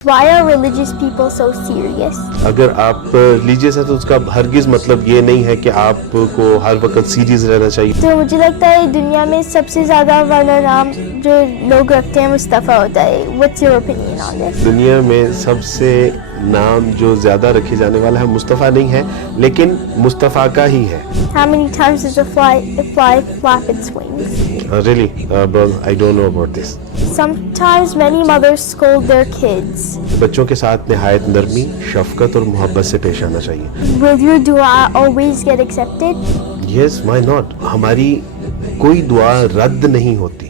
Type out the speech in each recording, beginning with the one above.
Why are religious people so serious? اگر آپ religious ہیں تو اس کا ہرگز مطلب یہ نہیں ہے کہ آپ کو ہر وقت سیریس رہنا چاہیے. تو مجھے لگتا ہے دنیا میں سب سے زیادہ والا نام جو لوگ رکھتے ہیں مصطفیٰ ہوتا ہے. What's your opinion on this? دنیا میں سب سے نام جو زیادہ رکھے جانے والا ہے مصطفیٰ نہیں ہے لیکن مصطفیٰ کا ہی ہے. How many times does a fly flap its wings? Really, bro, I don't know about this. Sometimes many mothers scold their kids. بچوں کے ساتھ نہایت نرمی، شفقت اور محبت سے پیش آنا چاہیے. Will your dua always get accepted? Yes, why not? ہماری کوئی دعا رد نہیں ہوتی.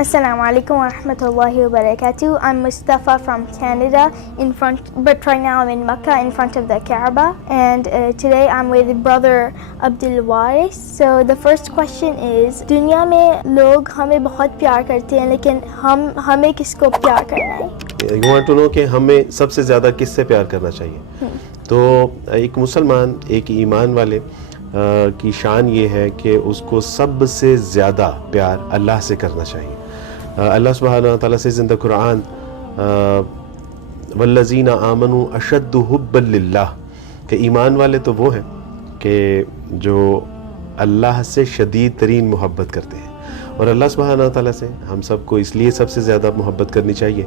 Assalamu alaikum wa rahmatullahi wa barakatuh. I'm Mustafa from Canada, but right now I'm in Makkah in front of the Kaaba, and today I'm with brother Abdul Waris. So the first question is, دنیا میں لوگ ہمیں بہت پیار کرتے ہیں لیکن ہمیں کس کو پیار کرنا ہے؟ You want to know کہ ہمیں سب سے زیادہ کس سے پیار کرنا چاہیے؟ تو ایک مسلمان، ایک ایمان والے کی شان یہ ہے کہ اس کو سب سے زیادہ پیار اللہ سے کرنا چاہیے. اللہ سبحانہ وتعالیٰ سے زندہ قرآن والذین آمنوا اشد حبا للہ کہ ایمان والے تو وہ ہیں کہ جو اللہ سے شدید ترین محبت کرتے ہیں. اور اللہ سبحانہ وتعالیٰ سے ہم سب کو اس لیے سب سے زیادہ محبت کرنی چاہیے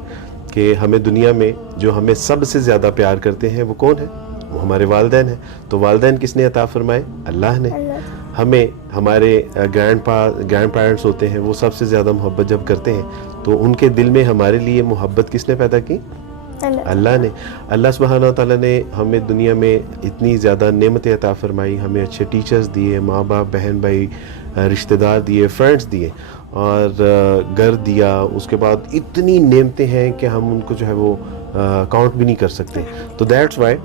کہ ہمیں دنیا میں جو ہمیں سب سے زیادہ پیار کرتے ہیں وہ کون ہیں؟ وہ ہمارے والدین ہیں. تو والدین کس نے عطا فرمائے؟ اللہ نے. ہمیں ہمارے گرینڈ پیرنٹس ہوتے ہیں، وہ سب سے زیادہ محبت جب کرتے ہیں تو ان کے دل میں ہمارے لیے محبت کس نے پیدا کی؟ اللہ نے. اللہ سبحانہ وتعالیٰ نے ہمیں دنیا میں اتنی زیادہ نعمتیں عطا فرمائی، ہمیں اچھے ٹیچرز دیے، ماں باپ، بہن بھائی، رشتہ دار دیے، فرینڈس دیے اور گھر دیا. اس کے بعد اتنی نعمتیں ہیں کہ ہم ان کو جو ہے وہ کاؤنٹ بھی نہیں کر سکتے. تو دیٹس وائی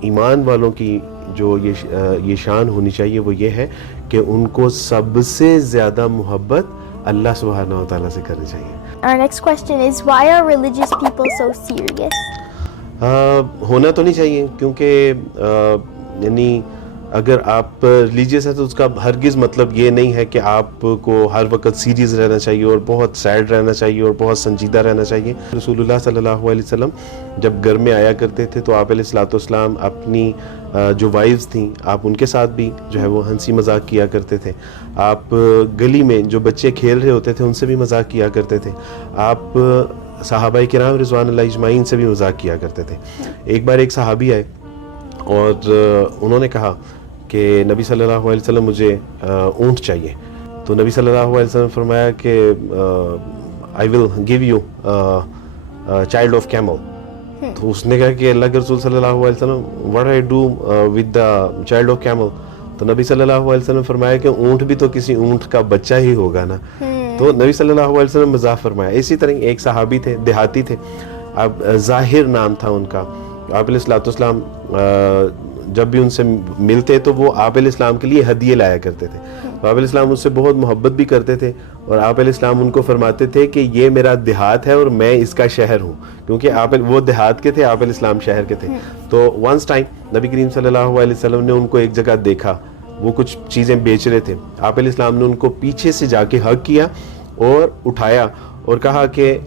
ایمان والوں کی جو یہ شان ہونی چاہیے وہ یہ ہے کہ ان کو سب سے زیادہ محبت اللہ سبحانہ وتعالیٰ سے کرنی چاہیے. Our next question is, why are religious people so serious? ہونا تو نہیں چاہیے کیونکہ یعنی اگر آپ ریلیجیس ہیں تو اس کا ہرگز مطلب یہ نہیں ہے کہ آپ کو ہر وقت سیریس رہنا چاہیے اور بہت سیڈ رہنا چاہیے اور بہت سنجیدہ رہنا چاہیے. رسول اللہ صلی اللہ علیہ وسلم جب گھر میں آیا کرتے تھے تو آپ علیہ الصلوۃ والسلام اپنی جو وائفز تھیں آپ ان کے ساتھ بھی جو ہے وہ ہنسی مذاق کیا کرتے تھے. آپ گلی میں جو بچے کھیل رہے ہوتے تھے ان سے بھی مذاق کیا کرتے تھے. آپ صحابہ کرام رضوان اللہ اجمعین سے بھی مذاق کیا کرتے تھے. ایک بار ایک صحابی آئے اور انہوں نے کہا کہ نبی صلی اللہ علیہ وسلم مجھے اونٹ چاہیے. تو نبی صلی اللہ علیہ وسلم فرمایا کہ I will give you child of camel. تو اس نے کہا کہ اللہ کے رسول صلی اللہ علیہ وسلم what I do with the child of camel. تو نبی صلی اللہ علیہ وسلم فرمایا کہ اونٹ بھی تو کسی اونٹ کا بچہ ہی ہوگا نا. تو نبی صلی اللہ علیہ وسلم مذاق فرمایا. اسی طرح ایک صحابی تھے، دیہاتی تھے، اب ظاہر نام تھا ان کا. آپ علیہ الصلوۃ والسلام جب بھی ان سے ملتے تو وہ آپ علیہ السلام کے لیے ہدیے لایا کرتے تھے. آپ علیہ السلام ان سے بہت محبت بھی کرتے تھے اور آپ علیہ السلام ان کو فرماتے تھے کہ یہ میرا دیہات ہے اور میں اس کا شہر ہوں، کیونکہ آپ وہ دیہات کے تھے، آپ علیہ السلام شہر کے تھے. تو ونس ٹائم نبی کریم صلی اللہ علیہ وسلم نے ان کو ایک جگہ دیکھا، وہ کچھ چیزیں بیچ رہے تھے. آپ علیہ السلام نے ان کو پیچھے سے جا کے ہگ کیا اور اٹھایا اور کہا کہ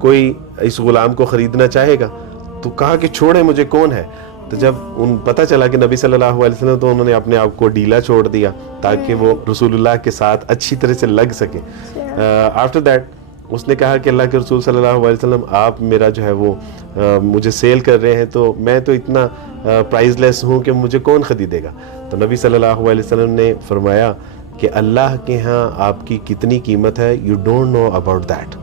کوئی اس غلام کو خریدنا چاہے گا؟ تو کہا کہ چھوڑیں مجھے، کون ہے؟ تو جب ان پتہ چلا کہ نبی صلی اللہ علیہ وسلم، تو انہوں نے اپنے آپ کو ڈھیلا چھوڑ دیا تاکہ وہ رسول اللہ کے ساتھ اچھی طرح سے لگ سکے. آفٹر دیٹ اس نے کہا کہ اللہ کے رسول صلی اللہ علیہ وسلم آپ میرا جو ہے وہ مجھے سیل کر رہے ہیں تو میں تو اتنا پرائز لیس ہوں کہ مجھے کون خریدے گا. تو نبی صلی اللہ علیہ وسلم نے فرمایا کہ اللہ کے ہاں آپ کی کتنی قیمت ہے، you don't know about that.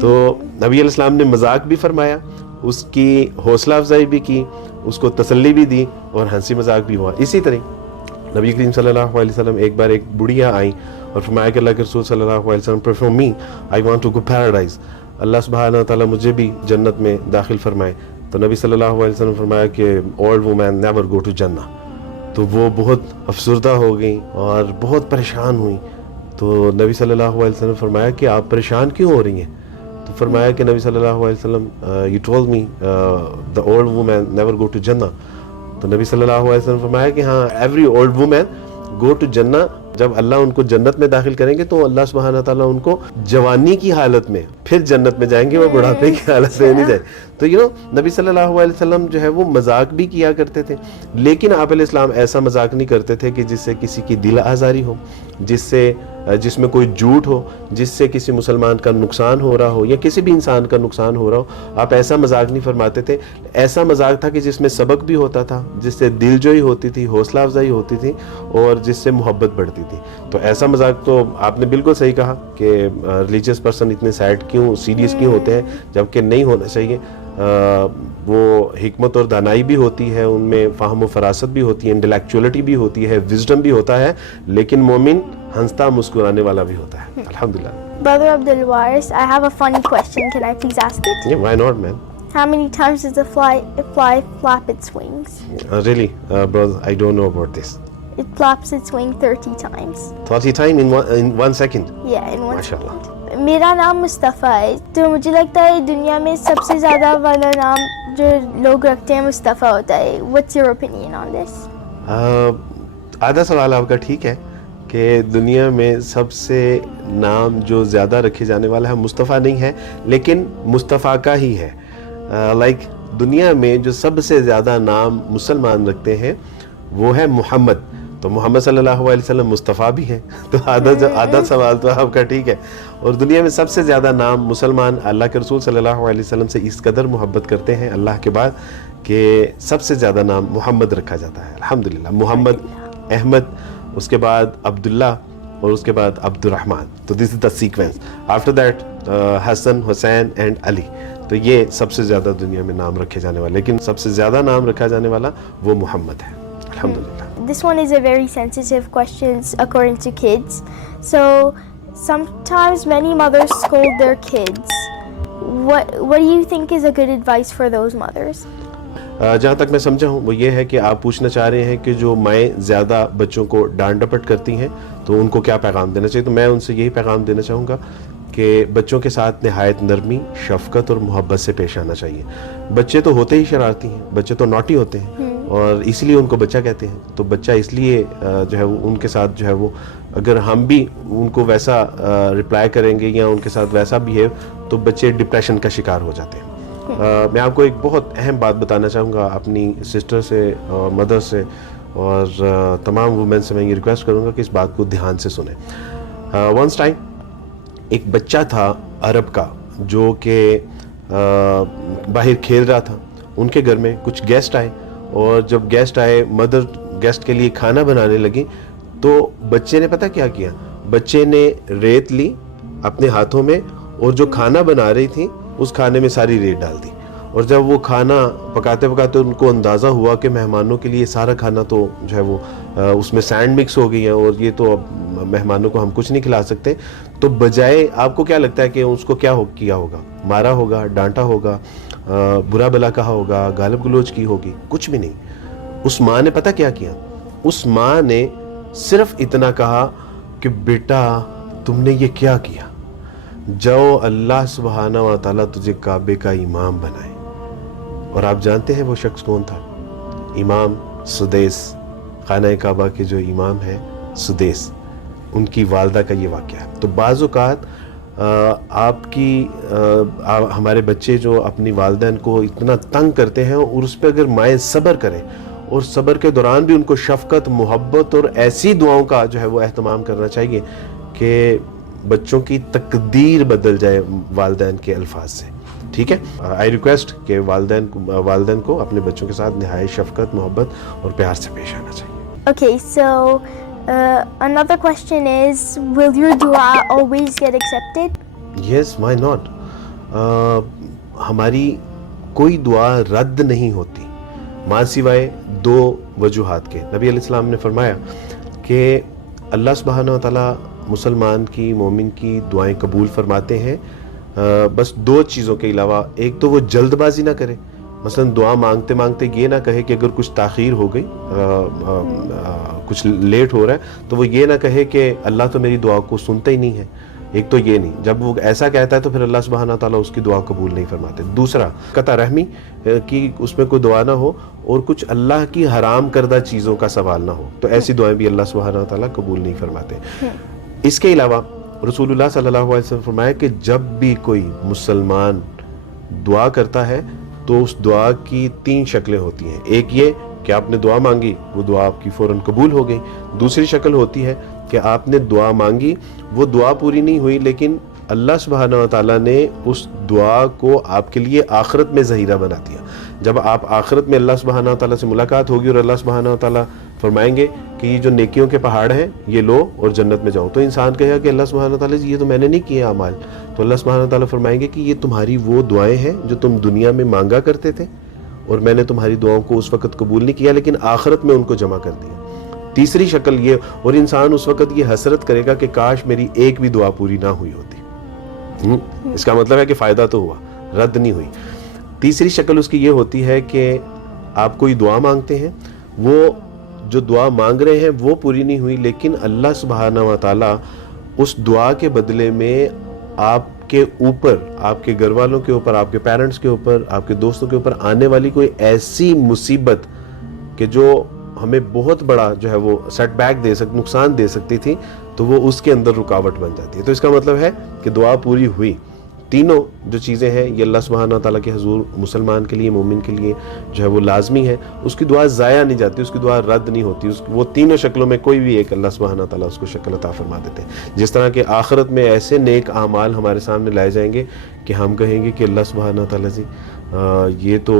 تو نبی علیہ السلام نے مذاق بھی فرمایا، اس کی حوصلہ افزائی بھی کی، اس کو تسلی بھی دی اور ہنسی مذاق بھی ہوا. اسی طرح نبی کریم صلی اللہ علیہ وسلم ایک بار ایک بڑھیا آئیں اور فرمایا کہ اللہ کے رسول صلی اللہ علیہ وسلم pray for me, I want to go paradise. اللہ سبحانہ وتعالیٰ مجھے بھی جنت میں داخل فرمائے. تو نبی صلی اللہ علیہ وسلم فرمایا کہ old woman never go to جنہ. تو وہ بہت افسردہ ہو گئیں اور بہت پریشان ہوئیں. تو نبی صلی اللہ علیہ وسلم فرمایا کہ آپ پریشان کیوں ہو رہی ہیں؟ تو فرمایا کہ نبی صلی اللہ علیہ وسلم you told me the old woman never go to جنہ. تو نبی صلی اللہ علیہ وسلم فرمایا کہ ہاں every old woman go to جنہ جب اللہ ان کو جنت میں داخل کریں گے تو اللہ سبحانہ تعالیٰ ان کو جوانی کی حالت میں پھر جنت میں جائیں گے, وہ بڑھاپے کی حالت میں نہیں جائیں. تو نبی صلی اللہ علیہ وسلم جو ہے وہ مذاق بھی کیا کرتے تھے, لیکن آپ علیہ السلام ایسا مذاق نہیں کرتے تھے کہ جس سے کسی کی دل آزاری ہو, جس میں کوئی جھوٹ ہو, جس سے کسی مسلمان کا نقصان ہو رہا ہو یا کسی بھی انسان کا نقصان ہو رہا ہو. آپ ایسا مذاق نہیں فرماتے تھے. ایسا مذاق تھا کہ جس میں سبق بھی ہوتا تھا, جس سے دل جوئی ہوتی تھی, حوصلہ افزائی ہوتی تھی اور جس سے محبت بڑھتی تھی. تو ایسا مذاق تو آپ نے بالکل صحیح کہا کہ ریلیجیس پرسن اتنے سیڈ کیوں, سیریس کیوں ہوتے ہیں, جبکہ نہیں ہونا چاہیے. وہ حکمت اور دانائی بھی ہوتی ہے, ان میں فہم و فراست بھی ہوتی ہے, انٹلیکچولیٹی بھی ہوتی ہے, وزڈم بھی ہوتا ہے, لیکن مومن ہنستا مسکرانے والا بھی ہوتا ہے. الحمدللہ. Brother Abdul Waris, I have a funny question. Can I please ask it? Yeah, why not, man? How many times does a fly flap its wings? Really, brother, I don't know about this. It flaps its wing 30 times. 30 times in 1 second? Yeah, in 1 MashaAllah. second. میرا نام مصطفیٰ ہے, تو مجھے لگتا ہے دنیا میں سب سے زیادہ والا نام جو لوگ رکھتے ہیں مصطفیٰ ہوتا ہے. What's your opinion on this? آدھا سوال آپ کا ٹھیک ہے کہ دنیا میں سب سے نام جو زیادہ رکھے جانے والا ہے مصطفیٰ نہیں ہے, لیکن مصطفیٰ کا ہی ہے. لائک دنیا میں جو سب سے زیادہ نام مسلمان رکھتے ہیں وہ ہے محمد, تو محمد صلی اللہ علیہ وسلم مصطفیٰ بھی ہیں. تو آدھا سوال تو آپ کا ٹھیک ہے. اور دنیا میں سب سے زیادہ نام مسلمان اللہ کے رسول صلی اللہ علیہ وسلم سے اس قدر محبت کرتے ہیں اللہ کے بعد کہ سب سے زیادہ نام محمد رکھا جاتا ہے. الحمدللہ. محمد, احمد, اس کے بعد عبداللہ اور اس کے بعد عبد الرحمن. تو this is the sequence. After that Hasan, Husain and Ali. تو یہ سب سے زیادہ دنیا میں نام رکھے جانے والے, لیکن سب سے زیادہ نام رکھا جانے والا وہ محمد ہے. الحمدللہ. This one is a very sensitive question according to kids. So sometimes many mothers scold their kids. What do you think is a good advice for those mothers? جہاں تک میں سمجھا ہوں وہ یہ ہے کہ آپ پوچھنا چاہ رہے ہیں کہ جو مائیں زیادہ بچوں کو ڈانٹ ڈپٹ کرتی ہیں تو ان کو کیا پیغام دینا چاہیے. تو میں ان سے یہی پیغام دینا چاہوں گا کہ بچوں کے ساتھ نہایت نرمی, شفقت اور محبت سے پیش آنا چاہیے. بچے تو ہوتے ہی شرارتی ہیں, بچے تو نوٹی ہوتے ہیں اور اس لیے ان کو بچہ کہتے ہیں. تو بچہ اس لیے جو ہے وہ ان کے ساتھ جو ہے وہ اگر ہم بھی ان کو ویسا رپلائی کریں گے یا ان کے ساتھ ویسا بیہیو تو بچے ڈپریشن کا شکار ہو جاتے ہیں. میں آپ کو ایک بہت اہم بات بتانا چاہوں گا اپنی سسٹر سے اور مدر سے اور تمام وومن سے. میں یہ ریکویسٹ کروں گا کہ اس بات کو دھیان سے سنیں. ونس ٹائم ایک بچہ تھا عرب کا جو کہ باہر کھیل رہا تھا. ان کے گھر میں کچھ گیسٹ آئے اور جب گیسٹ آئے مدر گیسٹ کے لیے کھانا بنانے لگی تو بچے نے پتہ کیا کیا, بچے نے ریت لی اپنے ہاتھوں میں اور جو کھانا بنا رہی تھی اس کھانے میں ساری ریت ڈال دی. اور جب وہ کھانا پکاتے پکاتے ان کو اندازہ ہوا کہ مہمانوں کے لیے سارا کھانا تو جو ہے وہ اس میں سینڈ مکس ہو گئی ہے اور یہ تو اب مہمانوں کو ہم کچھ نہیں کھلا سکتے, تو بجائے آپ کو کیا لگتا ہے کہ اس کو کیا کیا ہوگا؟ مارا ہوگا, ڈانٹا ہوگا, برا بلا کہا ہوگا, گالب گلوچ کی ہوگی؟ کچھ بھی نہیں. اس ماں نے پتہ کیا کیا؟ اس ماں نے صرف اتنا کہا کہ بیٹا تم نے یہ کیا کیا, جاؤ اللہ سبحانہ و تعالیٰ تجھے کعبے کا امام بنائے. اور آپ جانتے ہیں وہ شخص کون تھا؟ امام سدیس, خانہ کعبہ کے جو امام ہیں سدیس, ان کی والدہ کا یہ واقعہ ہے. تو بعض اوقات ہمارے بچے جو اپنی والدین کو اتنا تنگ کرتے ہیں اور اس پہ اگر مائیں صبر کریں اور صبر کے دوران بھی ان کو شفقت, محبت اور ایسی دعاؤں کا جو ہے وہ اہتمام کرنا چاہیے کہ بچوں کی تقدیر بدل جائے والدین کے الفاظ سے. ٹھیک ہے. آئی ریکویسٹ کہ والدین کو اپنے بچوں کے ساتھ نہایت شفقت, محبت اور پیار سے پیش آنا چاہیے. Okay, so another question is, will your dua always get accepted? Yes, why not? ہماری کوئی دعا رد نہیں ہوتی ماں سوائے 2 وجوہات کے. نبی علیہ السلام نے فرمایا کہ اللہ سبحانہ و تعالیٰ مسلمان کی, مومن کی دعائیں قبول فرماتے ہیں بس 2 چیزوں کے علاوہ. ایک تو وہ جلد بازی نہ کرے, مثلا دعا مانگتے مانگتے یہ نہ کہے کہ اگر کچھ تاخیر ہو گئی, کچھ لیٹ ہو رہا ہے تو وہ یہ نہ کہے کہ اللہ تو میری دعا کو سنتا ہی نہیں ہے, ایک تو یہ نہیں, جب وہ ایسا کہتا ہے تو پھر اللہ سبحانہ تعالیٰ اس کی دعا قبول نہیں فرماتے. دوسرا قطع رحمی کی اس میں کوئی دعا نہ ہو اور کچھ اللہ کی حرام کردہ چیزوں کا سوال نہ ہو, تو ایسی دعائیں بھی اللہ سبحانہ تعالیٰ قبول نہیں فرماتے. اس کے علاوہ رسول اللہ صلی اللہ علیہ وسلم فرمایا کہ جب بھی کوئی مسلمان دعا کرتا ہے تو اس دعا کی 3 شکلیں ہوتی ہیں. ایک یہ کہ آپ نے دعا مانگی, وہ دعا آپ کی فوراً قبول ہو گئی. دوسری شکل ہوتی ہے کہ آپ نے دعا مانگی, وہ دعا پوری نہیں ہوئی, لیکن اللہ سبحانہ و تعالیٰ نے اس دعا کو آپ کے لیے آخرت میں ذخیرہ بنا دیا. جب آپ آخرت میں اللہ سبحانہ و تعالیٰ سے ملاقات ہوگی اور اللہ سبحانہ و تعالیٰ فرمائیں گے کہ یہ جو نیکیوں کے پہاڑ ہیں یہ لو اور جنت میں جاؤ, تو انسان کہے گا کہ اللہ سبحانہ و تعالیٰ یہ تو میں نے نہیں کیے اعمال. تو اللہ سبحانہ و تعالیٰ فرمائیں گے کہ یہ تمہاری وہ دعائیں ہیں جو تم دنیا میں مانگا کرتے تھے اور میں نے تمہاری دعاؤں کو اس وقت قبول نہیں کیا, لیکن آخرت میں ان کو جمع کر دیا. تیسری شکل یہ, اور انسان اس وقت یہ حسرت کرے گا کہ کاش میری ایک بھی دعا پوری نہ ہوئی ہوتی. اس کا مطلب ہے کہ فائدہ تو ہوا, رد نہیں ہوئی. تیسری شکل اس کی یہ ہوتی ہے کہ آپ کوئی دعا مانگتے ہیں, وہ جو دعا مانگ رہے ہیں وہ پوری نہیں ہوئی, لیکن اللہ سبحانہ و تعالیٰ اس دعا کے بدلے میں آپ کے اوپر, آپ کے گھر والوں کے اوپر, آپ کے پیرنٹس کے اوپر, آپ کے دوستوں کے اوپر آنے والی کوئی ایسی مصیبت کہ جو ہمیں بہت بڑا جو ہے وہ سیٹ بیک نقصان دے سکتی تھی, تو وہ اس کے اندر رکاوٹ بن جاتی ہے. تو اس کا مطلب ہے کہ دعا پوری ہوئی. تینوں جو چیزیں ہیں یہ اللہ سبحانہ تعالیٰ کے حضور مسلمان کے لیے, مومن کے لیے جو ہے وہ لازمی ہے. اس کی دعا ضائع نہیں جاتی, اس کی دعا رد نہیں ہوتی. وہ تینوں شکلوں میں کوئی بھی ایک اللہ سبحانہ تعالیٰ اس کو شکل عطا فرما دیتے ہیں. جس طرح کہ آخرت میں ایسے نیک اعمال ہمارے سامنے لائے جائیں گے کہ ہم کہیں گے کہ اللہ سبحانہ تعالیٰ جی یہ تو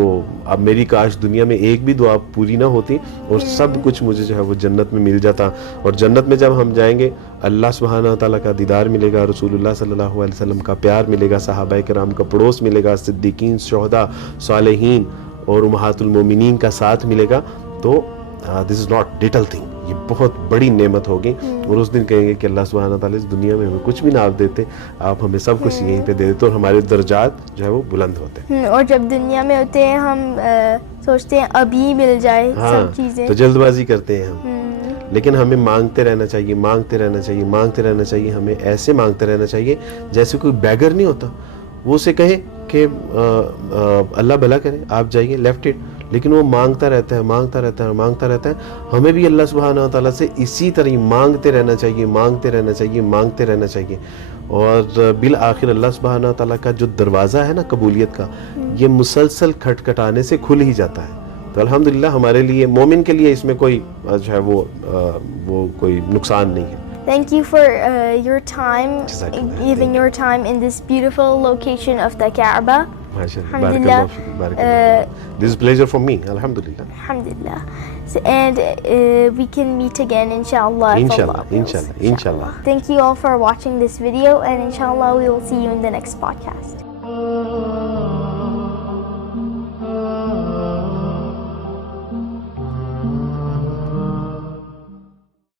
اب میری کاش دنیا میں ایک بھی دعا پوری نہ ہوتی اور سب کچھ مجھے جو ہے وہ جنت میں مل جاتا. اور جنت میں جب ہم جائیں گے اللہ سبحانہ تعالیٰ کا دیدار ملے گا, رسول اللہ صلی اللہ علیہ وسلم کا پیار ملے گا, صحابہ کرام کا پڑوس ملے گا, صدیقین, شہداء, صالحین اور امہات المومنین کا ساتھ ملے گا. تو this is not little thing, یہ بہت بڑی نعمت ہوگی. اور اس دن کہیں گے کہ اللہ سبحانہ تعالیٰ اس دنیا میں ہمیں کچھ بھی نہ آپ دیتے, آپ ہمیں سب کچھ یہیں پہ دے دیتے اور ہمارے درجات جو ہے وہ بلند ہوتے ہیں. اور جب دنیا میں ہوتے ہیں ہم سوچتے ہیں ابھی مل جائے سب چیزیں, تو جلد بازی کرتے ہیں ہم. لیکن ہمیں مانگتے رہنا چاہیے, مانگتے رہنا چاہیے, مانگتے رہنا چاہیے. ہمیں ایسے مانگتے رہنا چاہیے جیسے کوئی بیگر نہیں ہوتا, وہ اسے کہے کہ اللہ بھلا کرے آپ جائیے لیفٹ اٹ, لیکن وہ مانگتا رہتا ہے, مانگتا رہتا ہے, مانگتا رہتا ہے. ہمیں بھی اللہ سبحانہ و تعالیٰ سے اسی طرح مانگتے رہنا چاہیے, مانگتے رہنا چاہیے, مانگتے رہنا چاہیے. اور بالآخر اللہ سبحانہ و تعالیٰ کا جو دروازہ ہے نا قبولیت کا, یہ مسلسل کھٹکھٹانے سے کھل ہی جاتا ہے. تو الحمدللہ ہمارے لیے, مومن کے لیے اس میں کوئی جو ہے وہ کوئی نقصان نہیں ہے. Thank you for your time, giving your time in this beautiful location of the Kaaba. Alhamdulillah. This is a pleasure for me. Alhamdulillah. Alhamdulillah. So, and we can meet again inshallah. Inshallah. Thank you all for watching this video, and inshallah we will see you in the next podcast.